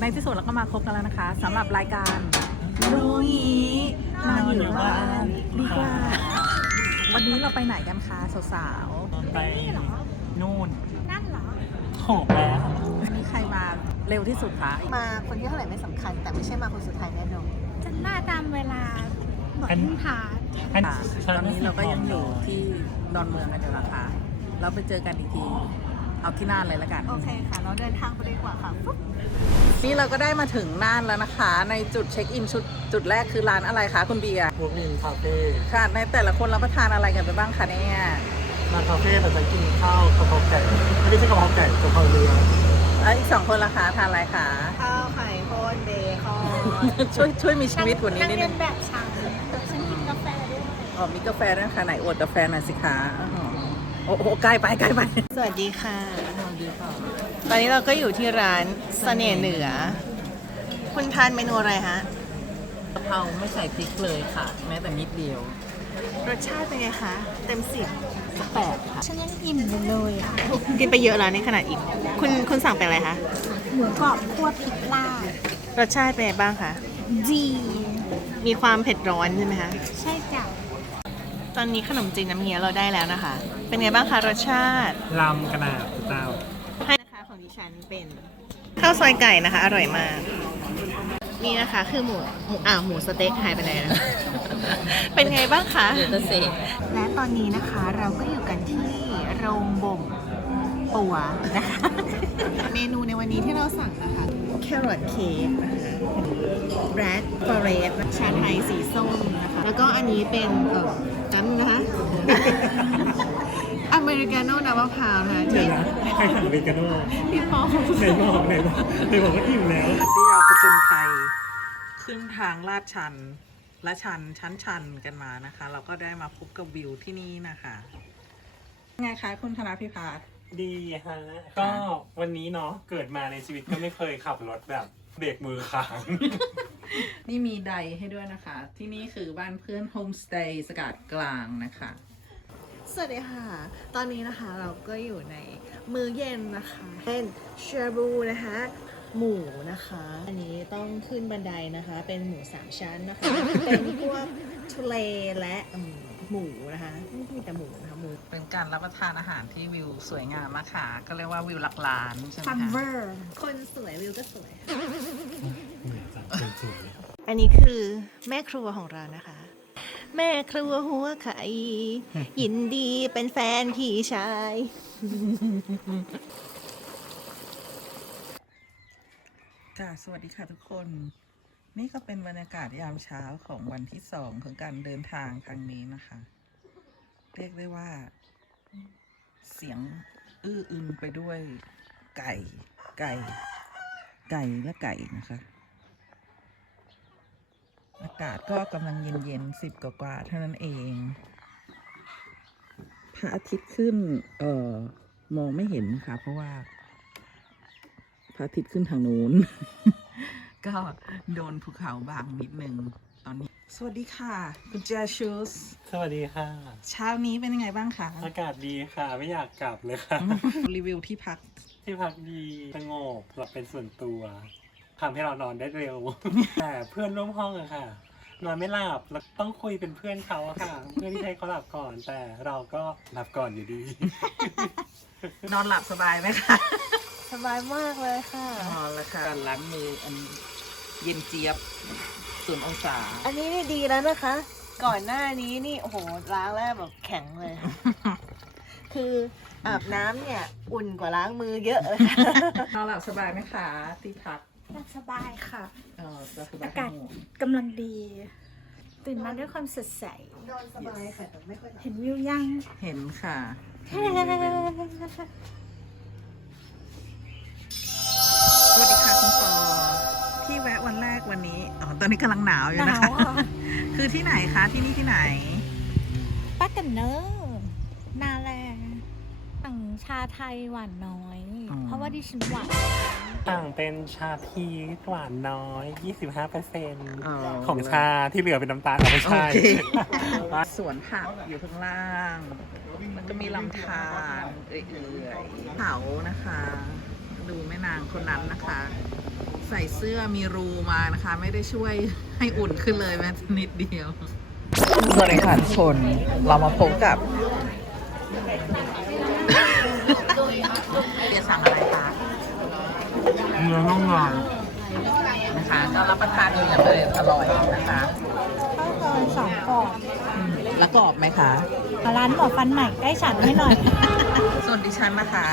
ในที่สุดเราก็มาครบกันแล้วนะคะสำหรับรายการดูหีนอนอยู่บ้านดีกว่าวันนี้เราไปไหนกันคะสาวไปนู่นนั่นเหรอโหแล้วๆมีใครมาเร็วที่สุดคะมาคนที่เท่าไหร่ไม่สำคัญ แต่ไม่ใช่มาคนสุดท้ายแน่นอนจะหน้าตามเวลาบอกพึ่งพาอันค่ะตอนนี้เราก็ยังอยู่ที่ดอนเมืองกันอยู่นะคะเราไปเจอกันอีกทีเอาที่น่านเลยละกัน โอเคค่ะ เราเดินทางไปดีกว่าค่ะฟุ๊บ นี่เราก็ได้มาถึงน่านแล้วนะคะ ในจุดเช็คอินชุดจุดแรกคือร้านอะไรคะคุณเบียร์พวกมินคาเฟ่ค่ะในแต่ละคนรับประทานอะไรกันไปบ้างคะเนี่ยมาคาเฟ่เราจะกินข้าวกะเพราไก่ไม่ได้ใช่กะเพราไก่กะเพราเรือแล้วอีกสองคนล่ะคะทานอะไรคะข้าวไข่ข้นเบคอนช่วยช่วยมีชีวิตกว่านี้นั่งนิดเรีนึยงนแบบฉันฉันกินกาแฟด้วยอ๋อมีกาแฟด้วยนะคะไหนอวดกาแฟหน่อยสิคะอ๋อโอ้โหใกล้ไปใกล้ไปสวัสดีค่ะ ตอนนี้เราก็อยู่ที่ร้าน เสน่ห์เหนือ คุณทานเมนูอะไรฮะกะเพราไม่ใส่พริกเลยค่ะ แม้แต่นิดเดียว รสชาติเป็นไงคะ เต็มสิบแปดค่ะฉันยังอิ่มอยู่เลยอะกินไปเยอะแล้วในขนาดอิ่มคุณคุณสั่งเป็นอะไรคะหมูกรอบคั่วพริกลาดรสชาติเป็นไงบ้างคะดีมีความเผ็ดร้อนใช่ไหมคะใช่จ้ะตอนนี้ขนมจีนน้ำเงี้ยวเราได้แล้วนะคะ เป็นไงบ้างคะรสชาติลำกระนาบเต้าให้นะคะของดิฉันเป็น ข้าวซอยไก่นะคะ อร่อยมาก นี่นะคะคือหมูหมูอ่าหมูสเต็กหายไปไหนนะเป็นไงบ้างคะเดี๋ยวจะเสกและตอนนี้นะคะเราก็อยู่กันที่โรงบ่มปัวนะคะ เมนูในวันนี้ที่เราสั่งนะคะแครอทเค้กนะคะแบล็กฟอเรสชาไทยสีส้มนะคะ แล้วก็อันนี้เป็นเออน้ำนะคะ อเมริกาโน่น้ำมะพร้าวนะคะเดี๋ยที่วนะใครสั่งเบเกโน่พี่ปอไหนบอกไหนบอกไหนบอกว่าอิ่มแล้ว ที่เราผจญภัยขึ้นทางลาดชันและชันชั้นชันกันมานะคะ เราก็ได้มาพบกับวิวที่นี่นะคะไงคะคุณธนาพิพัฒน์ ดีฮะ ก็วันนี้เนาะเกิดมาในชีวิตก็ไม่เคยขับรถแบบเบรกมือค้าง นี่มีใดให้ด้วยนะคะ ที่นี่คือบ้านเพื่อนโฮมสเตย์สกัดกลางนะคะ สวัสดีค่ะ ตอนนี้นะคะเราก็อยู่ในมื้อเย็นนะคะเป็นชาบูนะคะ หมูนะคะ อันนี้ต้องขึ้นบันไดนะคะ เป็นหมูสามชั้นนะคะ เป็นพวกทะเลและอืมหมูนะคะไม่มีแต่หมูนะคะหมูเป็นการรับประทานอาหารที่วิวสวยงามมากค่ะ ก็เรียกว่าวิวหลักล้านใช่ไหมซัมเวคะอร์คนสวยวิวก็สวยเหมือนจังเป็นสวย อันนี้คือแม่ครัวของเรานะคะ แม่ครัวหัวไข่ ยินดีเป็นแฟนพี่ชาย ค่ะสวัสดีค่ะทุกคน นี่ก็เป็นบรรยากาศยามเช้าของวันที่สองของการเดินทางครั้งนี้นะคะ เรียกได้ว่า เสียงอื้ออึงไปด้วยไก่ ไก่ ไก่และไก่นะคะ อากาศก็กำลังเย็นๆสิบกว่าๆเท่านั้นเอง พระอาทิตย์ขึ้น เอ่อ มองไม่เห็นนะคะเพราะว่า พระอาทิตย์ขึ้นทางนู้น ก็โดนภูเขาบางนิดนึงตอนนี้ สวัสดีค่ะ คุณเจชูสสวัสดีค่ะ เช้านี้เป็นยังไงบ้างคะ อากาศดีค่ะ ไม่อยากกลับเลยค่ะ รีวิวที่พัก ที่พักดีสงบหลับเป็นส่วนตัว ทำให้เรานอนได้เร็ว แต่เพื่อนร่วมห้องอะค่ะ นอนไม่หลับแล้วต้องคุยเป็นเพื่อนเขาอะค่ะ เพื่อนที่ให้เขาหลับก่อน แต่เราก็หลับก่อนอยู่ดี นอนหลับสบายไหมคะสบายมากเลยค่ะ นอนแล้วค่ะการล้างมืออันเย็นเจี๊ยบศูนย์องศา อันนี้นี่ดีแล้วนะคะ ก่อนหน้านี้นี่โอ้โหล้างแล้วแบบแข็งเลย คืออาบน้ำเนี่ย อุ่นกว่าล้างมือเยอะเลยค่ะ นอนหลับสบายไหมคะที่พัก สบายค่ะ เออจะสบายอากาศทั้งหมดกำลังดี ตื่นมาด้วยความสดใส นอนสบายค่ะแต่ไม่ค่อยเห็นวิวยังเห็นค่ะสวัสดีค่ะคุณปอที่แวะวันแรกวันนี้อ๋อตอนนี้กำลังหนาวอยู่หนะนาวคะ อะคือที่ไหนคะที่นี่ที่ไหน ป้ากันเนอร์นาแลสั่งชาไทยหวานน้อย อ๋อ เพราะว่าดิฉันหวาน ต่างเป็นชาพีชหวานน้อย 25เปอร์เซ็นต์อ๋อของชาที่เหลือเป็นน้ำตาลเอาไม่โอใช่เคสวนผักอยู่ข้างล่างแล้วก็มีลำธารเอื่อยๆเขานะคะ ดูแม่นางคนนั้นนะคะสใส่เสื้อมีรูมานะคะ ไม่ได้ช่วยให้อุ่นขึ้นเลยแม้แต่นิดเดียวสวัสดีค่ะทุกคนเรามาพบกับเดี๋ยวสั่งอะไรคะ เนื้อน่องลายนะคะก็รับประทานอยู่อย่างเลยอร่อยนะคะข้าวซอยสองกล่องอืมแล้วกรอบไหมคะเอาร้านหมอฟันใหม่ใกล้ฉันให้หน่อย ส่วนดิฉันนะคะ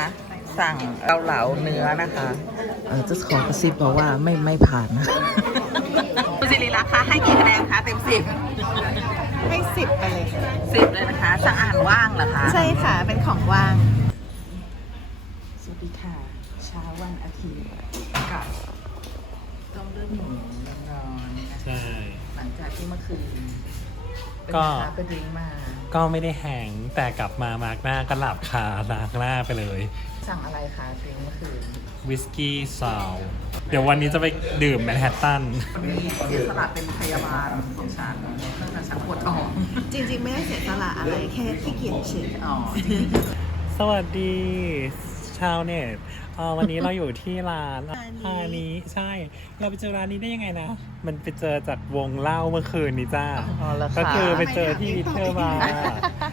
สั่งเกาเหลาเนื้อนะคะเออจะขอกระซิบบอกว่าไม่ไม่ผ่านนะคุณสิริรักษ์คะให้กี่คะแนนคะเต็มสิบให้สิบไปเลยค่ะสิบเลยนะคะ สั่งอาหารว่างเหรอคะ ใช่ค่ะ เป็นของว่างสวัสดีค่ะเช้าวันอาทิตย์กับต้มเลือดหมูร้อนๆนะคะใช่ หลังจากที่เมื่อคืนก็ไปดื่มมา ก็ไม่ได้แหงแต่กลับมามาร์กหน้าก็หลับคาล้างหน้าไปเลย สั่งอะไรคะดื่มเมื่อคืนวิสกี้ซาวเดี๋ยววันนี้จะไปดื่มแมนฮัตตันวันนี้เสียสละเป็นพยาบาลของฉันเนื่องจากฉันปวดท้อง จริงๆ ไม่ได้เสียสละอะไรแค่ขี้เกียจเฉย อ๋อจริงสวัสดี ชาวเน็ตเอ่อวันนี้เราอยู่ที่ร้านร้านนี้ใช่ เราไปเจอร้านนี้ได้ยังไงนะ มันไปเจอจากวงเล่าเมื่อคืนนี้จ้า อ๋อเหรอคะก็คือไปเจอที่วิเทอร์บาร์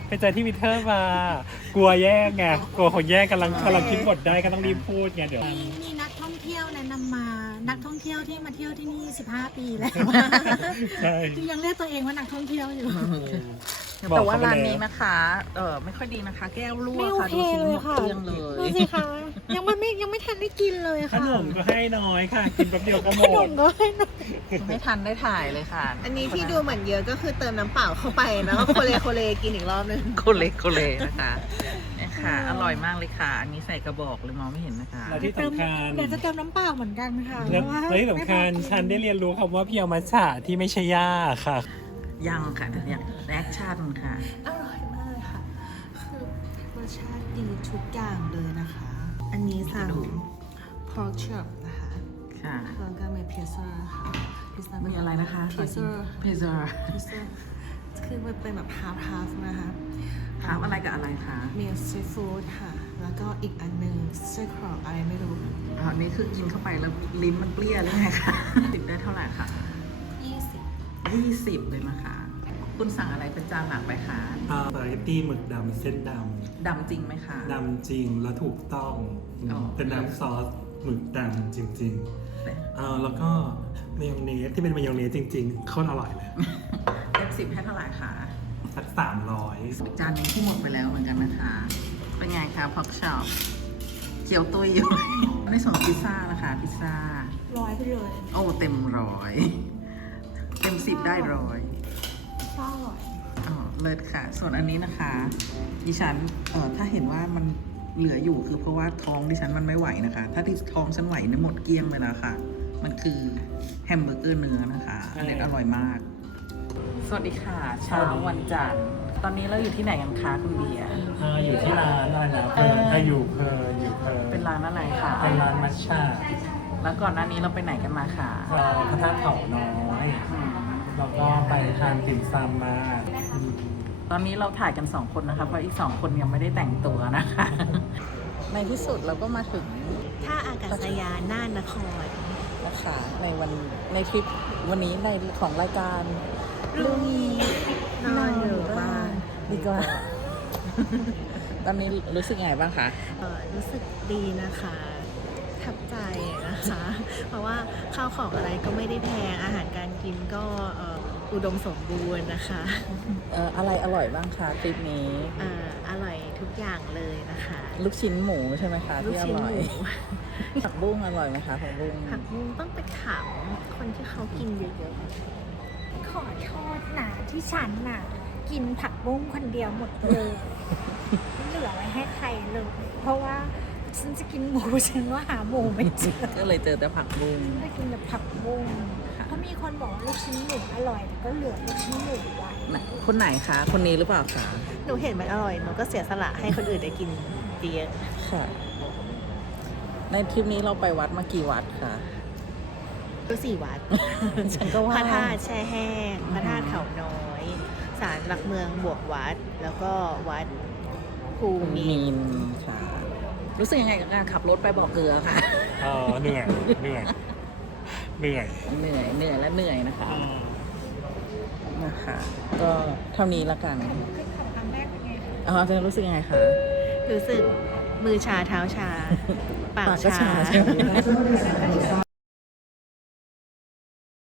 ไปเจอที่วิเทอร์บาร์กลัวแย่งไงกลัวคนแย่งกำลังกำลังคิดบทได้ก็ต้องรีบพูดไงเดี๋ยว มีนักท่องเที่ยวแนะนำมา นักท่องเที่ยวที่มาเที่ยวที่นี่ 15 ปีแล้ว ใช่ ยังเรียกตัวเองว่านักท่องเที่ยวอยู่ แต่ว่าร้านนี้นะคะ เออไม่ค่อยดีนะคะ แก้วรั่วไม่โอค่ะเคดูสิเลยหมดค่ะเกลี้ยงเลดูย สิคะยังไม่ไม่ยังไม่ทันได้กินเลยขค่ะนมก็ให้น้อยค่ะ กินแป๊บเดียวก็หมขนด มก็ให้หน่อยไม่ทันได้ถ่ายเลยค่ะอันนี้ที่ดูเหมือนเยอะก็คือเติมน้ำเปล่าเข้าไปแล้วก็โคเลโคเลกินอีกรอบนึง โคเล็กโคเลนะคะเนี่ยค่ะ อร่อยมากเลยค่ะ อันนี้ใส่กระบอกเลยมองไม่เห็นนะคะ แล้วที่ สำคัญเดี๋ยวจะเติมน้ำเปล่าเหมือนกันค่ะแล้วเพราะว่า แล้วที่สำคัญฉันได้เรียนรู้คำว่าเพียวมัชฉะที่ไม่ใช่ย่าค่ะ ยังค่ะยังแอคชั่นค่ะ อร่อยมากเลยค่ะ คือรสชาติดีทุกอย่างเลยนะคะ อันนี้สั่งดู pork chop นะคะค่ะแล้วก็มีพิซซ่าค่ะพิซซ่ามีอะไรนะคะพิซซ่าพิซซ่าพิซซ่าคือมันเป็นแบบ half half นะคะถามอะไรกับอะไรคะมีซีฟู้ดค่ะ แล้วก็อีกอันหนึ่งไส้กรอกอะไรไม่รู้อ๋ออันนี้คือกินเข้าไปแล้วลิ้นมันเปรี้ยหรือไงคะติดได้เท่าไหร่คะ 20ยี่สิบเลยนะคะคุณสั่งอะไรเป็นจานหลักไปคะสปาเกตตี้หมึกดำเส้นดดำจริงไหมคะำ ดำจริงและถูกต้องอ๋อ เป็นน้ำซอสหมึกดำจริงๆอ่าแล้วก็มายองเนสที่เป็นมายองเนสจริงๆโคตรอร่อยเลยเต็มสิบให้เท่าไหร่คะสักสามร้อยจานนี้ที่หมดไปแล้วเหมือนกันนะคะ เป็นไงคะพ็อกช็อปเกี๊ยวตุ้ยอยู่ ในส่วนของพิซซ่านะคะพิซซ่าร้อยไปเลย โอ้เต็มร้อย เต็มสิบได้ร้อยก็อร่อยอ๋อเลิศค่ะ ส่วนอันนี้นะคะ ดิฉันเอ่อถ้าเห็นว่ามันเหลืออยู่คือเพราะว่าท้องดิฉันมันไม่ไหวนะคะ ถ้าที่ท้องฉันไหวเนี่ยหมดเกลี้ยงเลยละค่ะ มันคือแฮมเบอร์เกอร์เนื้อนะคะอันนี้อร่อยมาก สวัสดีค่ะ เช้าวันจันทร์ ตอนนี้เราอยู่ที่ไหนกันคะคุณเบียร์อ่าอยู่ที่ร้านอะไรนะเพลินถ้าอยู่เพลินอยู่เพลินเป็นร้านอะไรคะเป็นร้านมัชชาแล้วก่อนหน้านี้เราไปไหนกันมาคะรอพระธาตุเขาน้อย อืม แล้วก็ไปทานติ่มซำมาอืมตอนนี้เราถ่ายกันสองคนนะคะ เพราะอีกสองคนยังไม่ได้แต่งตัวนะคะ ในที่สุดเราก็มาถึงถ้าอากาศยานน่านนครนะคะในวันในทริปวันนี้ในของรายการลุงอีนอนอยู่บ้านดีกว่า ตอนนี้รู้สึกไงบ้างคะเอ่อรู้สึกดีนะคะ ทับใจนะคะ เพราะว่าข้าวของอะไรก็ไม่ได้แพง อาหารการกินก็เอ่ออุดมสมบูรณ์นะคะเอ่ออะไรอร่อยบ้างคะทริปนี้เอ่ออร่อยทุกอย่างเลยนะคะ ลูกชิ้นหมูใช่ไหมคะลูกที่อชิ้นร่อหยมูผักบุ้งอร่อยไหมคะผักบุ้งผักบุ้งต้องไปถามคนที่เขากินเยอะขอโทษนะที่ฉันน่ะ กินผักบุ้งคนเดียวหมดเลย ไม่เหลือไว้ให้ใครเลย เพราะว่า ฉันจะกินหมูฉันว่าหาหมูไม่เจอก็เลยเจอแต่ผักบุ้งได้กินแต่ผักบุ้งเพราะมีคนบอกว่าลูกชิ้นหมูอร่อยแต่ก็เหลือลูกชิ้นหมูไว้ไหนคนไหนคะ คนนี้หรือเปล่าคะๆหนูเห็นมันอร่อยหนูก็เสียสละให้คนอื่นได้กินเยอะค่ะ ในทริปนี้เราไปวัดมากี่วัดคะก็สี่วัดฉันก็พว่าระธาตุแช่แห้งพระธาตุเขาน้อยศาลหลักเมืองบวกวัด แล้วก็วัดภูมิมีนค่ะ รู้สึกยังไงกับการขับรถไปบอกเกลือคะเออเหนื่อยเหนื่อยเหนื่อยเหนื่อยเหนื่อยและเหนื่อยนะคะนะคะก็เท่านี้ละกันขึ้นขับครั้งแรกเป็นไงคะอ๋อจะรู้สึกยังไงคะรู้สึกมือชาเท้าชา ปากปากก็ชาชาใช่ไหม